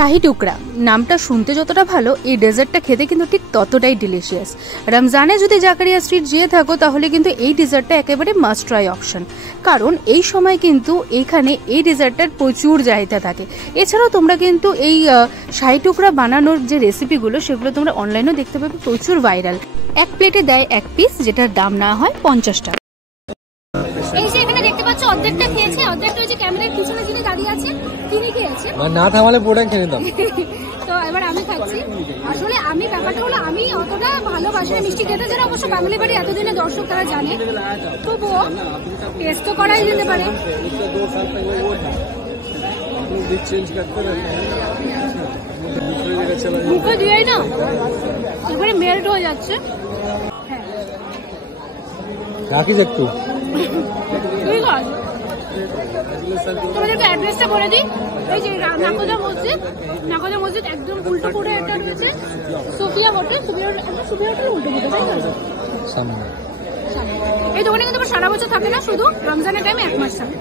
শাহি টুকরা নামটা শুনতে যতটা ভালো, এই ডেজার্টটা খেতে কিন্তু ঠিক ততটাই ডিলিশিয়াস। রমজানে যদি জাকারিয়া স্ট্রিট যেয়ে থাকো তাহলে কিন্তু এই ডেজার্টটা একেবারে মাস্ট ট্রাই অপশন, কারণ এই সময় কিন্তু এইখানে এই ডেজার্টটার প্রচুর চাহিদা থাকে। এছাড়াও তোমরা কিন্তু এই শাহি টুকরা বানানোর যে রেসিপিগুলো সেগুলো তোমরা অনলাইনেও দেখতে পাবে, প্রচুর ভাইরাল। এক প্লেটে দেয় এক পিস, যেটার দাম না হয় 50 টাকা। এই যে এখানে দেখতে পাচ্ছ অর্ধেকটা খেয়েছে, অর্ধেকটা ওই যে ক্যামেরার পিছনে যিনি দাঁড়িয়ে আছে তিনি খেয়েছে, না থামালে পুরোটা খেয়ে নিতাম। তো এবার আমি খাচ্ছি। আসলে আমি ব্যাপারটা হলো আমি অতটা ভালোবাসি না মিষ্টি খেতে, যারা অবশ্য বাঙালি বাড়ি এতদিনে দর্শক তারা জানে, তবুও টেস্ট তো করাই যেতে পারে। মুখে দিয়েই না এবারে মেল্ট হয়ে যাচ্ছে। রাখিস একটু। ঠিক আছে, তোমাদেরকে অ্যাড্রেসটা বলে দিই। এই যে নাকোদা মসজিদ একদম উল্টো করে একটা রয়েছে সোফিয়া হোটেল, সোফিয়া হোটেল উল্টো দিকে, তাই তো? এই দোকানে কিন্তু সারা বছর থাকে না, শুধু রমজানের টাইমে 1 মাস থাকে।